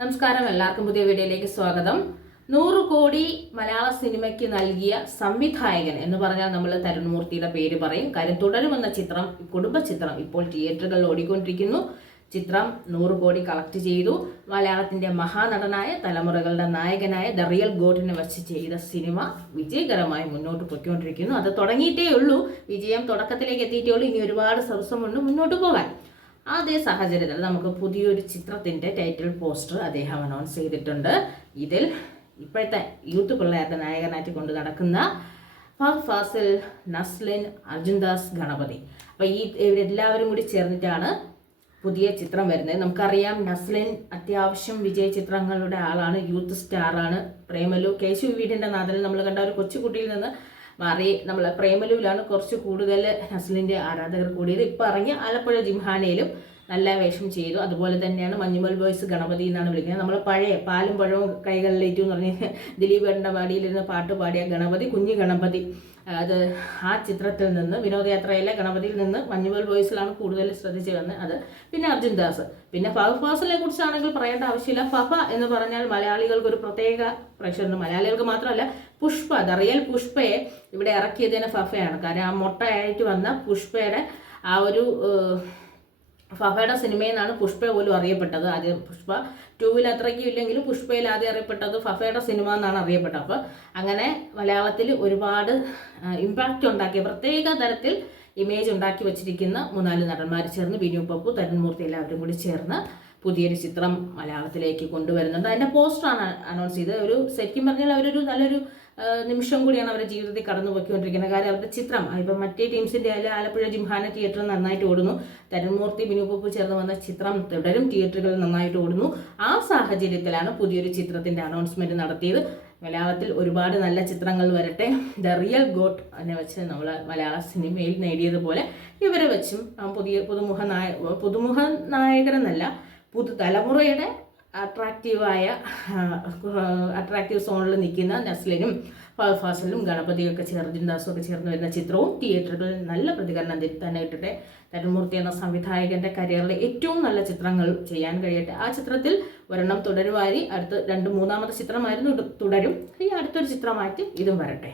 നമസ്കാരം, എല്ലാവർക്കും പുതിയ വീഡിയോയിലേക്ക് സ്വാഗതം. 100 കോടി മലയാള സിനിമയ്ക്ക് നൽകിയ സംവിധായകൻ എന്ന് പറഞ്ഞാൽ നമ്മൾ തരുൺമൂർത്തിയുടെ പേര് പറയും. കാര്യം തുടരുമെന്ന ചിത്രം, കുടുംബ ചിത്രം ഇപ്പോൾ തിയേറ്ററുകളിൽ ഓടിക്കൊണ്ടിരിക്കുന്നു. ചിത്രം 100 കോടി കളക്ട് ചെയ്തു. മലയാളത്തിന്റെ മഹാനടനായ, തലമുറകളുടെ നായകനായ ദ റിയൽ ഗോട്ടിനെ വെച്ച് ചെയ്ത സിനിമ വിജയകരമായി മുന്നോട്ട് പോയിക്കൊണ്ടിരിക്കുന്നു. അത് തുടങ്ങിയിട്ടേ ഉള്ളൂ, വിജയം തുടക്കത്തിലേക്ക് എത്തിയിട്ടേ ഉള്ളൂ. ഇനി ഒരുപാട് ദിവസമുണ്ട് മുന്നോട്ട് പോകാൻ. അതേ സാഹചര്യത്തിൽ നമുക്ക് പുതിയൊരു ചിത്രത്തിൻ്റെ ടൈറ്റിൽ പോസ്റ്റർ അദ്ദേഹം അനൗൺസ് ചെയ്തിട്ടുണ്ട്. ഇതിൽ ഇപ്പോഴത്തെ യൂത്ത് പിള്ളേരുടെ നായകനായിട്ട് കൊണ്ട് നടക്കുന്ന ഫഹദ് ഫാസിൽ, നസ്ലിൻ, അർജുൻദാസ്, ഗണപതി. അപ്പോൾ ഇവരെല്ലാവരും കൂടി ചേർന്നിട്ടാണ് പുതിയ ചിത്രം വരുന്നത്. നമുക്കറിയാം, നസ്ലിൻ അത്യാവശ്യം വിജയ ചിത്രങ്ങളുടെ ആളാണ്, യൂത്ത് സ്റ്റാറാണ്. പ്രേമലു, കേശു വീടിൻ്റെ നാഥനിൽ നമ്മൾ കണ്ട ഒരു കൊച്ചുകുട്ടിയിൽ നിന്ന് മാറി നമ്മൾ പ്രേമലുവിലാണ് കുറച്ച് കൂടുതൽ നസ്ലിൻ്റെ ആരാധകർ കൂടിയത്. ഇപ്പം ഇറങ്ങിയ ആലപ്പുഴ ജിംഹാനയിലും നല്ല വേഷം ചെയ്തു. അതുപോലെ തന്നെയാണ് മഞ്ഞുമൽ ബോയ്സ് ഗണപതി എന്നാണ് വിളിക്കുന്നത്. നമ്മൾ പഴയ പാലും പഴവും കൈകളിലേറ്റു എന്ന് പറഞ്ഞ് ദിലീപേട്ടൻ്റെ പാടിയിലിരുന്ന് പാട്ട് പാടിയ ഗണപതി, കുഞ്ഞു ഗണപതി, അത് ആ ചിത്രത്തിൽ നിന്ന്, വിനോദയാത്രയിലെ ഗണപതിയിൽ നിന്ന് മഞ്ഞുമൽ ബോയ്സിലാണ് കൂടുതൽ ശ്രദ്ധിച്ചു വന്നത്. അത് പിന്നെ അർജുൻദാസ്. പിന്നെ ഫഹദ് ഫാസിലിനെ കുറിച്ചാണെങ്കിൽ പറയേണ്ട ആവശ്യമില്ല. ഫഫ എന്ന് പറഞ്ഞാൽ മലയാളികൾക്ക് ഒരു പ്രത്യേക പ്രേക്ഷകരുണ്ട്. മലയാളികൾക്ക് മാത്രമല്ല, പുഷ്പ, ദ റിയൽ പുഷ്പയെ ഇവിടെ ഇറക്കിയതിന് ഫഫയാണ്. കാരണം ആ മൊട്ടയായിട്ട് വന്ന പുഷ്പയുടെ ആ ഒരു ഫഫയുടെ സിനിമയിൽ നിന്നാണ് പുഷ്പ പോലും അറിയപ്പെട്ടത്. ആദ്യം പുഷ്പ 2 അത്രയ്ക്കും ഇല്ലെങ്കിലും പുഷ്പയിൽ ആദ്യം അറിയപ്പെട്ടത് ഫഫയുടെ സിനിമ എന്നാണ് അറിയപ്പെട്ടത്. അപ്പോൾ അങ്ങനെ മലയാളത്തിൽ ഒരുപാട് ഇമ്പാക്റ്റ് ഉണ്ടാക്കിയ, പ്രത്യേക തരത്തിൽ ഇമേജ് ഉണ്ടാക്കി വെച്ചിരിക്കുന്ന 3-4 നടന്മാർ ചേർന്ന്, ബിനു പപ്പു, തരുൺമൂർത്തി എല്ലാവരും കൂടി ചേർന്ന് പുതിയൊരു ചിത്രം മലയാളത്തിലേക്ക് കൊണ്ടുവരുന്നുണ്ട്. അതിൻ്റെ പോസ്റ്ററാണ് അനൗൺസ് ചെയ്തത്. ഒരു ശരിക്കും പറഞ്ഞാൽ അവരൊരു നല്ലൊരു നിമിഷം കൂടിയാണ് അവരുടെ ജീവിതത്തിൽ കടന്നു പോയിക്കൊണ്ടിരിക്കുന്നത്. കാര്യം അവരുടെ ചിത്രം ഇപ്പം മറ്റേ ടീംസിൻ്റെ ആലപ്പുഴ ജിംഹാന തിയേറ്ററിൽ നന്നായിട്ട് ഓടുന്നു. തരുൺമൂർത്തി, ബിനു പപ്പു ചേർന്ന് വന്ന ചിത്രം തുടരും തിയേറ്ററുകളിൽ നന്നായിട്ട് ഓടുന്നു. ആ സാഹചര്യത്തിലാണ് പുതിയൊരു ചിത്രത്തിൻ്റെ അനൗൺസ്മെൻറ്റ് നടത്തിയത്. മലയാളത്തിൽ ഒരുപാട് നല്ല ചിത്രങ്ങൾ വരട്ടെ. ദ റിയൽ ഗോട്ട് എന്നെ വെച്ച് നമ്മൾ മലയാള സിനിമയിൽ നേടിയതുപോലെ ഇവരെ വെച്ചും പുതുമുഖ നായകരെന്നല്ല, പുതുതലമുറയുടെ അട്രാക്റ്റീവ് സോണിൽ നിൽക്കുന്ന നസ്ലിനും ഫഹദ് ഫാസിലും ഗണപതിയൊക്കെ അർജുൻദാസും ഒക്കെ ചേർന്ന് വരുന്ന ചിത്രവും തിയേറ്ററുകളിൽ നല്ല പ്രതികരണം തന്നെ കിട്ടട്ടെ. തരുൺമൂർത്തി എന്ന സംവിധായകൻ്റെ കരിയറിലെ ഏറ്റവും നല്ല ചിത്രങ്ങൾ ചെയ്യാൻ കഴിയട്ടെ. ആ ചിത്രത്തിൽ ഒരെണ്ണം തുടരുവാരി, അടുത്ത് 2-3ാമത്തെ ചിത്രമായിരുന്നു തുടരും. ഈ അടുത്തൊരു ചിത്രമായിട്ട് ഇതും വരട്ടെ.